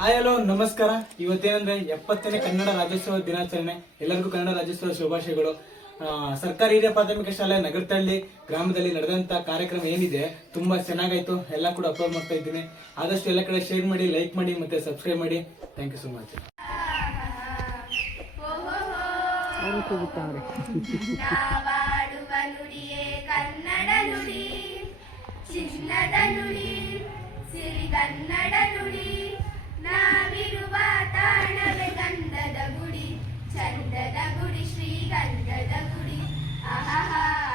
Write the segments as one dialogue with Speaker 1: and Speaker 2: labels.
Speaker 1: Hi hello ನಮಸ್ಕಾರ. ಇವತ್ತೇನಂದ್ರೆ ಎಪ್ಪತ್ತನೇ ಕನ್ನಡ ರಾಜ್ಯೋತ್ಸವ ದಿನಾಚರಣೆ. ಎಲ್ಲರಿಗೂ ಕನ್ನಡ ರಾಜ್ಯೋತ್ಸವ ಶುಭಾಶಯಗಳು. ಸರ್ಕಾರಿ ಹಿರಿಯ ಪ್ರಾಥಮಿಕ ಶಾಲೆ ನಗರತಳ್ಳಿ ಗ್ರಾಮದಲ್ಲಿ ನಡೆದಂತ ಕಾರ್ಯಕ್ರಮ ಏನಿದೆ ತುಂಬಾ ಚೆನ್ನಾಗಾಯ್ತು. ಎಲ್ಲ ಕೂಡ ಅಪ್ಲೋಡ್ ಮಾಡ್ತಾ ಇದ್ದೀನಿ. ಆದಷ್ಟು ಎಲ್ಲ ಕಡೆ ಶೇರ್ ಮಾಡಿ ಲೈಕ್ ಮಾಡಿ ಮತ್ತೆ ಸಬ್ಸ್ಕ್ರೈಬ್ ಮಾಡಿ. ಥ್ಯಾಂಕ್ ಯು ಸೊ ಮಚ್
Speaker 2: ಸಿರಿ ಕನ್ನಡ ನಾವಿರುವ ತಾಣವೇ गन्धद गुडि चन्दद गुडि श्रीगन्धद ಗುಡಿ. ಆಹಾ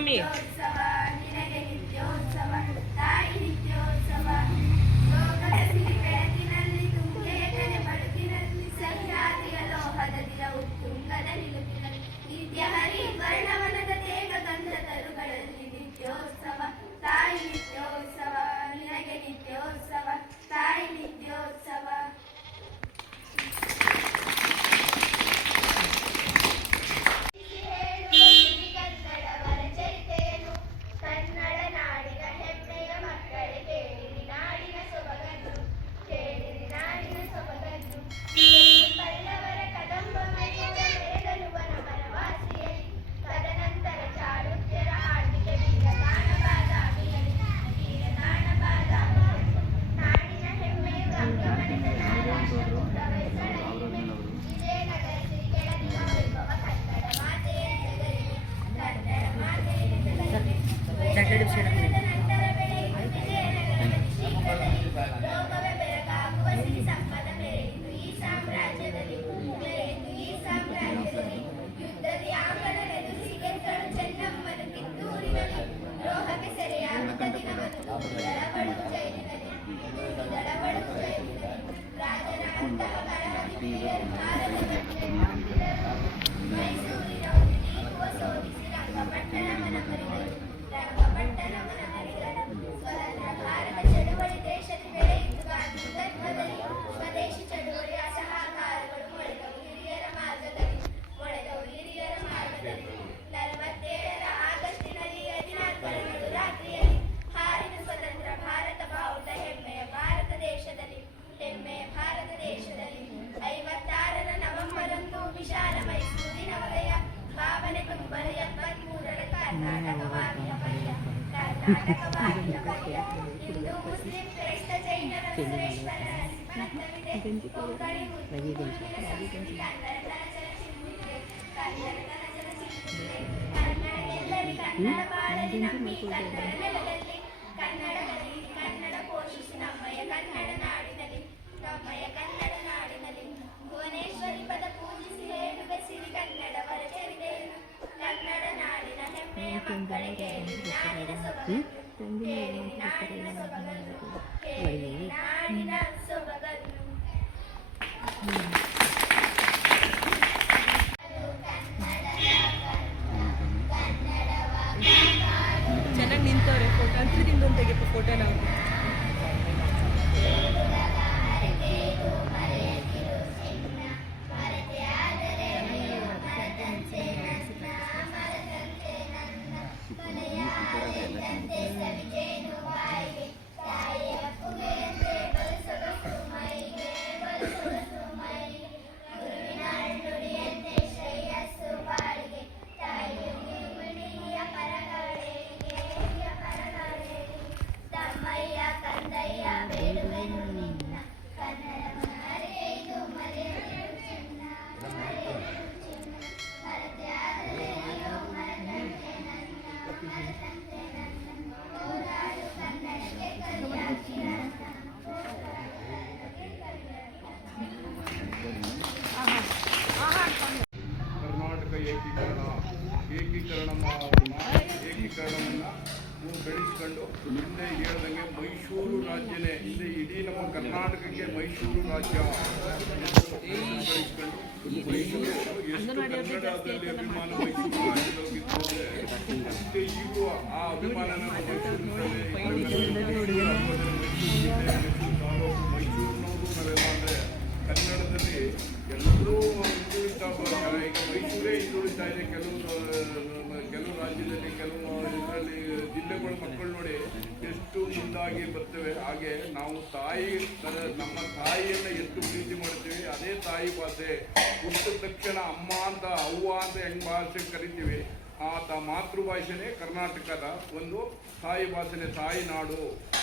Speaker 3: আমি పెంచి ಹೇಳ್ದಂಗೆ ಮೈಸೂರು ರಾಜ್ಯನೇ. ಹಿಂದೆ ಇಡೀ ನಮ್ಮ ಕರ್ನಾಟಕಕ್ಕೆ ಮೈಸೂರು ರಾಜ್ಯ. ಎಷ್ಟು ಕನ್ನಡದಲ್ಲಿ ಅಭಿಮಾನ ಮೈಸೂರು ಆ ಅಭಿಮಾನ ಮೈಸೂರು ತಾಲೂಕು ಮೈಸೂರಿನವರು ನಾವೆಲ್ಲ ಅಂದರೆ ಕನ್ನಡದಲ್ಲಿ ಎಲ್ಲರೂ ತಾಯಿ ನಮ್ಮ ತಾಯಿಯನ್ನು ಎಷ್ಟು ಪ್ರೀತಿ ಮಾಡ್ತೀವಿ, ಅದೇ ತಾಯಿ ಭಾಷೆ ಹುಟ್ಟಿದ ತಕ್ಷಣ ಅಮ್ಮ ಅಂತ, ಅವ್ವ ಅಂತ ಹೆಂಗ್ ಭಾಷೆ ಕರಿತೀವಿ ಆ ತ ಮಾತೃಭಾಷೆನೇ ಕರ್ನಾಟಕದ ಒಂದು ತಾಯಿ ಭಾಷೆನೆ ತಾಯಿ ನಾಡು.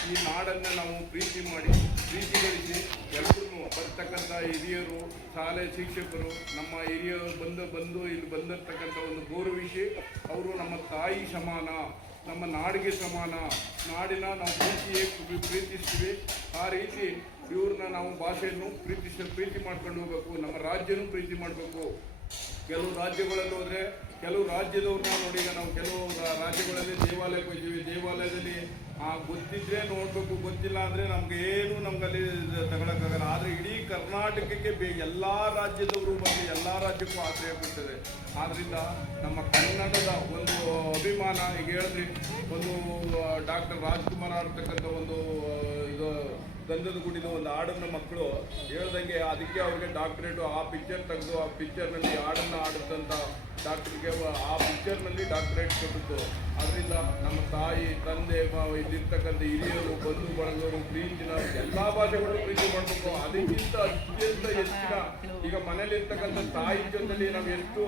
Speaker 3: ಈ ನಾಡನ್ನು ನಾವು ಪ್ರೀತಿ ಮಾಡಿ ಪ್ರೀತಿಗಳಿಸಿ ಎಲ್ಲರೂ ಬರ್ತಕ್ಕಂಥ ಹಿರಿಯರು, ಶಾಲೆ ಶಿಕ್ಷಕರು, ನಮ್ಮ ಹಿರಿಯರು ಬಂದು ಬಂದು ಇಲ್ಲಿ ಬಂದಿರ್ತಕ್ಕಂಥ ಒಂದು ಗೌರವಿಸಿ, ಅವರು ನಮ್ಮ ತಾಯಿ ಸಮಾನ. ನಮ್ಮ ನಾಡಿಗೆ ಸಮಾನ. ನಾಡಿನ ನಾವು ಪ್ರೀತಿ ಪ್ರೀತಿಸ್ತೀವಿ. ಆ ರೀತಿ ಇವ್ರನ್ನ ನಾವು ಭಾಷೆಯನ್ನು ಪ್ರೀತಿಸ ಪ್ರೀತಿ ಮಾಡ್ಕೊಂಡು ಹೋಗ್ಬೇಕು. ನಮ್ಮ ರಾಜ್ಯನೂ ಪ್ರೀತಿ ಮಾಡಬೇಕು. ಕೆಲವು ರಾಜ್ಯಗಳಲ್ಲಿ ಹೋದ್ರೆ, ಕೆಲವು ರಾಜ್ಯದವ್ರನ್ನ ನೋಡಿ, ಈಗ ನಾವು ಕೆಲವು ರಾಜ್ಯಗಳಲ್ಲಿ ದೇವಾಲಯಕ್ಕೆ ಹೋಗಿದ್ದೀವಿ. ದೇವಾಲಯದಲ್ಲಿ, ಆ, ಗೊತ್ತಿದ್ರೆ ನೋಡಬೇಕು, ಗೊತ್ತಿಲ್ಲ ಅಂದ್ರೆ ನಮ್ಗೆ ಏನು ನಮ್ಗಲ್ಲಿ ತಗೊಳಕ್ಕಾಗಲ್ಲ. ಆದ್ರೆ ಇಡೀ ಕರ್ನಾಟಕಕ್ಕೆ ಬೇ ಎಲ್ಲ ರಾಜ್ಯದವರು ಬಂದು ಎಲ್ಲ ರಾಜ್ಯಕ್ಕೂ ಆಶ್ರಯ ಕೊಡ್ತದೆ ಆದ್ದರಿಂದ ನಮ್ಮ ಕನ್ನಡದ ಒಂದು ಅಭಿಮಾನ, ಈಗ ಹೇಳಿದ್ರಿ ಒಂದು ಡಾಕ್ಟರ್ ರಾಜ್ಕುಮಾರ್ ಆಡ್ತಕ್ಕಂಥ ಗಂಧದ ಗುಡಿನ ಒಂದು ಹಾಡನ್ನು ಮಕ್ಕಳು ಹೇಳ್ದಂಗೆ ಅದಕ್ಕೆ ಅವ್ರಿಗೆ ಡಾಕ್ಟ್ರೇಟು ಆ ಪಿಕ್ಚರ್ ತೆಗೆದು, ಆ ಪಿಕ್ಚರ್ನಲ್ಲಿ ಹಾಡನ್ನು ಆಡಿದಂಥ ಡಾಕ್ಟ್ರಿಗೆ ಆ ಪಿಕ್ಚರ್ನಲ್ಲಿ ಡಾಕ್ಟರೇಟ್ ಕೊಟ್ಟಿದ್ದು. ಅದರಿಂದ ನಮ್ಮ ತಾಯಿ, ತಂದೆ ಇಲ್ಲಿರ್ತಕ್ಕಂಥ ಹಿರಿಯರು, ಬಂಧು ಬಳಗವರು ಪ್ರೀತಿನ ಎಲ್ಲ ಭಾಷೆಗಳು ಪ್ರೀತಿ ಮಾಡಬೇಕು ಅದಕ್ಕಿಂತ ಅತ್ಯಂತ ಹೆಚ್ಚಿನ ಈಗ ಮನೇಲಿರ್ತಕ್ಕಂಥ ತಾಯಿ ಜೊತೆಲಿ ನಾವು ಎಷ್ಟು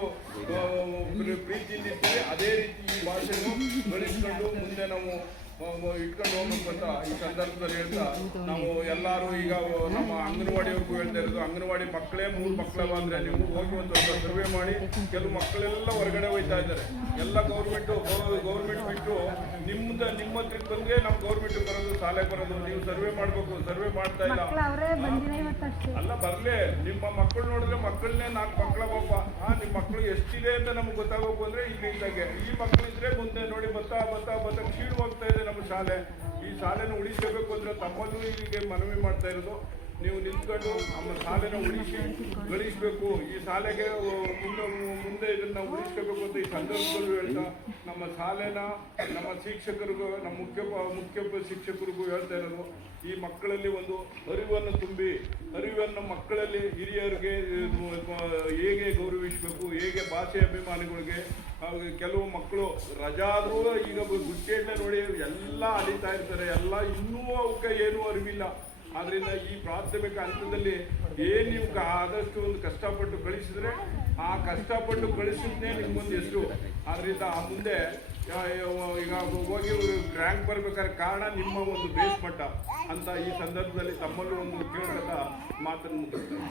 Speaker 3: ಪ್ರೀತಿಯಿಂದ ಇರ್ತೀವಿ, ಅದೇ ರೀತಿ ಈ ಭಾಷೆಯನ್ನು ಬೆಳೆಸ್ಕೊಂಡು ಮುಂದೆ ನಾವು ಇಟ್ಕೊಂಡು ಹೋಗ್ಬೇಕು ಅಂತ ಈ ಸಂದರ್ಭದಲ್ಲಿ ಹೇಳ್ತಾ ನಾವು ಎಲ್ಲರೂ ಈಗ ನಮ್ಮ ಅಂಗನವಾಡಿಯವ್ರಿಗೂ ಹೇಳ್ತಾ ಇರೋದು ಅಂಗನವಾಡಿ ಮಕ್ಕಳೇ ಮೂರು ಮಕ್ಕಳ ಅಂದ್ರೆ ನೀವು ಹೋಗಿ ಒಂದು ಸರ್ವೆ ಮಾಡಿ ಕೆಲವು ಮಕ್ಕಳೆಲ್ಲ ಹೊರಗಡೆ ಹೋಯ್ತಾ ಇದ್ದಾರೆ. ಎಲ್ಲ ಗೌರ್ಮೆಂಟ್ ಗೌರ್ಮೆಂಟ್ ಬಿಟ್ಟು ನಿಮ್ಮದ ನಿಮ್ಮ ಹತ್ರಕ್ಕೆ ಬಂದ್ರೆ ನಮ್ಮ ಗೌರ್ಮೆಂಟ್ ಬರೋದು ಶಾಲೆ ಬರೋದು ನೀವು ಸರ್ವೆ ಮಾಡ್ಬೇಕು ಸರ್ವೆ ಮಾಡ್ತಾ ಇಲ್ಲ. ಅಲ್ಲ ಬರ್ಲಿ. ನಿಮ್ಮ ಮಕ್ಕಳು ನೋಡಿದ್ರೆ ಮಕ್ಕಳನ್ನೇ ನಾಲ್ಕು ಮಕ್ಕಳ ಪಾಪ. ಆ ನಿಮ್ಮ ಮಕ್ಕಳು ಎಷ್ಟಿದೆ ಅಂತ ನಮ್ಗೆ ಗೊತ್ತಾಗಬೇಕು ಅಂದ್ರೆ ಇಲ್ಲಿ ಇದ್ದಾಗೆ. ಈ ಮಕ್ಕಳಿದ್ರೆ ಮುಂದೆ ನೋಡಿ ಬತ್ತಾ ಬತ್ತಾ ಬತ್ತಾ ಕ್ಷೀಣ ಹೋಗ್ತಾ ಇದೆ ನಮ್ಮ ಶಾಲೆ. ಈ ಶಾಲೆನ ಉಳಿಸಬೇಕು ಅಂದ್ರೆ ತಮ್ಮಲ್ಲೂ ಇಲ್ಲಿಗೆ ಮನವಿ ಮಾಡ್ತಾ ಇರೋದು. ನೀವು ನಿಂತ್ಕೊಂಡು ನಮ್ಮ ಶಾಲೆನ ಉಳಿಸಿ ಗಳಿಸಬೇಕು ಈ ಶಾಲೆಗೆ ಮುಂದೆ ಮುಂದೆ ಇದನ್ನ ಉಳಿಸ್ಕೋಬೇಕು ಅಂತ ಈ ಸಂದರ್ಭದಲ್ಲೂ ಹೇಳ್ತಾ, ನಮ್ಮ ಶಾಲೆನ, ನಮ್ಮ ಶಿಕ್ಷಕರಿಗೂ, ನಮ್ಮ ಮುಖ್ಯ ಮುಖ್ಯ ಶಿಕ್ಷಕರಿಗೂ ಹೇಳ್ತಾ ಇರೋದು, ಈ ಮಕ್ಕಳಲ್ಲಿ ಒಂದು ಅರಿವನ್ನು ತುಂಬಿ, ಅರಿವನ್ನು ಮಕ್ಕಳಲ್ಲಿ ಹಿರಿಯರಿಗೆ, ಹೇಗೆ ಗೌರವಿಸಬೇಕು, ಹೇಗೆ ಭಾಷೆ ಅಭಿಮಾನಿಗಳಿಗೆ ಕೆಲವು ಮಕ್ಕಳು ರಜಾ ಈಗ ಈಗ ಗುಚ್ಚೆಯಿಂದ ನೋಡಿ, ಎಲ್ಲ ಅಡಿತಾ ಇರ್ತಾರೆ, ಎಲ್ಲ ಇನ್ನೂ ಅವಕ್ಕೆ ಏನೂ ಅರಿವಿಲ್ಲ. ಆದ್ರಿಂದ ಈ ಪ್ರಾಥಮಿಕ ಹಂತದಲ್ಲಿ ಏನು ನೀವು ಆದಷ್ಟು ಒಂದು ಕಷ್ಟಪಟ್ಟು ಕಳಿಸಿದ್ರೆ ಆ ಕಷ್ಟಪಟ್ಟು ಕಳಿಸಿದ್ನೇ ಮುಂದೆ ಹೆಸರು ಆದ್ರಿಂದ ಆ ಮುಂದೆ ಈಗ ಹೋಗಿ ರ್ಯಾಂಕ್ ಬರ್ಬೇಕಾದ್ರೆ ಕಾರಣ ನಿಮ್ಮ ಒಂದು ಬೇಸ್ ಮಟ್ಟ ಅಂತ ಈ ಸಂದರ್ಭದಲ್ಲಿ ತಮ್ಮಲ್ಲೂ ಒಂದು ಕೇಳಿದ ಮಾತನ್ನು ಮುಗಿಸ್ತಾರೆ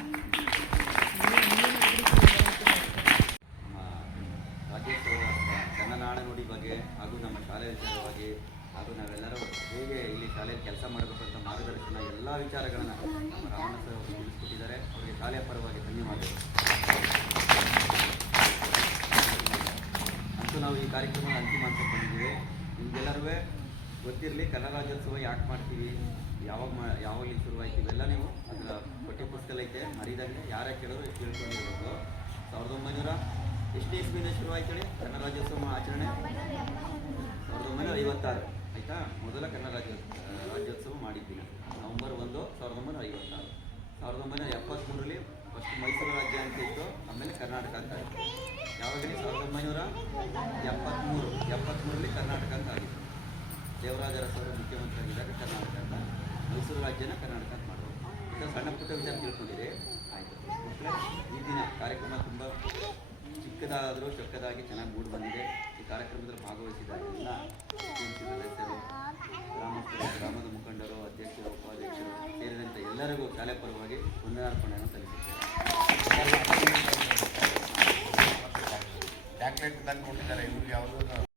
Speaker 4: ನಮ್ಮ ಕನ್ನಡ ನುಡಿ ಬಗ್ಗೆ ಹಾಗೂ ನಮ್ಮ ಶಾಲೆ ವಿಚಾರವಾಗಿ ಹಾಗೂ ನಾವೆಲ್ಲರೂ ಹೇಗೆ ಇಲ್ಲಿ ಶಾಲೆಯಲ್ಲಿ ಕೆಲಸ ಮಾಡಬೇಕು ಅಂತ ಮಾರ್ಗದರ್ಶನ ಎಲ್ಲ ವಿಚಾರಗಳನ್ನು ನಮ್ಮ ರಾಮಣ್ಣ ಸರ್ ಅವರು ತಿಳಿಸ್ಕೊಟ್ಟಿದ್ದಾರೆ. ಅವರಿಗೆ ಶಾಲೆಯ ಪರವಾಗಿ ಧನ್ಯವಾದಗಳು. ಅಂತೂ ನಾವು ಈ ಕಾರ್ಯಕ್ರಮ ಅಂತಿಮ ಅಂತ ಬಂದಿದ್ದೀವಿ. ನಿಮಗೆಲ್ಲರೂ ಗೊತ್ತಿರಲಿ, ಕನ್ನಡ ರಾಜ್ಯೋತ್ಸವ ಯಾಕೆ ಮಾಡ್ತೀವಿ, ಯಾವಾಗ ಮಾ ಯಾವಾಗ ಶುರುವಾಯ್ತು, ಇವೆಲ್ಲ ನೀವು ಅದರ ಪಠ್ಯ ಪುಸ್ತಕ ಐತೆ. ಮರಿದಂಗೆ ಯಾರೇ ಕೇಳಿದ್ರು ತಿಳ್ಕೊಂಡಿರ್ಬೋದು ಸಾವಿರದ ಒಂಬೈನೂರ ಎಷ್ಟನೇ ಇಸ್ವಿನ ಶುರುವಾಯ್ತು ಹೇಳಿ ಕನ್ನಡ ರಾಜ್ಯೋತ್ಸವ ಆಚರಣೆ. ಸಾವಿರದ ಒಂಬೈನೂರ ಐವತ್ತಾರು. ಆಯಿತಾ ಮೊದಲ ಕನ್ನಡ ರಾಜ್ಯ ರಾಜ್ಯೋತ್ಸವ ಮಾಡಿದ್ದೀನಿ ನವಂಬರ್ ಒಂದು, ಸಾವಿರದ ಒಂಬೈನೂರ ಐವತ್ತಾರು. ಸಾವಿರದ ಒಂಬೈನೂರ ಎಪ್ಪತ್ತ್ಮೂರರಲ್ಲಿ ಫಸ್ಟ್ ಮೈಸೂರು ರಾಜ್ಯ ಅಂತ ಇತ್ತು, ಆಮೇಲೆ ಕರ್ನಾಟಕ ಅಂತ ಆಯಿತು. ಯಾವಾಗ ಹೇಳಿ? ಸಾವಿರದ ಒಂಬೈನೂರ ಎಪ್ಪತ್ತ್ಮೂರು ಎಪ್ಪತ್ತ್ಮೂರರಲ್ಲಿ ಕರ್ನಾಟಕ ಅಂತ ಆಗಿತ್ತು. ದೇವರಾಜರ ಅರಸರು ಮುಖ್ಯಮಂತ್ರಿ ಆಗಿದ್ದಾಗ ಕರ್ನಾಟಕ ಅಂತ, ಮೈಸೂರು ರಾಜ್ಯನ ಕರ್ನಾಟಕ ಅಂತ ಮಾಡೋದು ಇಂಥ ಸಣ್ಣ ಪುಟ್ಟ ವಿಚಾರ ತಿಳ್ಕೊಂಡಿದೆ ಆಯಿತು. ಈ ದಿನ ಕಾರ್ಯಕ್ರಮ ತುಂಬ ಚಿಕ್ಕದಾದರೂ ಚೊಕ್ಕದಾಗಿ ಚೆನ್ನಾಗಿ ಮೂಡಿ ಬಂದಿದೆ. ಕಾರ್ಯಕ್ರಮದಲ್ಲಿ ಭಾಗವಹಿಸಿದ ಎಲ್ಲ ಸದಸ್ಯರು ಗ್ರಾಮಸ್ಥರು, ಗ್ರಾಮದ ಮುಖಂಡರು ಅಧ್ಯಕ್ಷರು ಉಪಾಧ್ಯಕ್ಷರು ಸೇರಿದಂತೆ ಎಲ್ಲರಿಗೂ ಶಾಲೆ ಪರವಾಗಿ ವಂದನಾರ್ಪಣೆಯನ್ನು ಸಲ್ಲಿಸುತ್ತೇನೆ.
Speaker 5: ಚಾಕ್ಲೇಟ್ ತಂದು ಕೊಟ್ಟಿದ್ದಾರೆ ಇವ್ರಿಗೆ ಯಾವುದೂ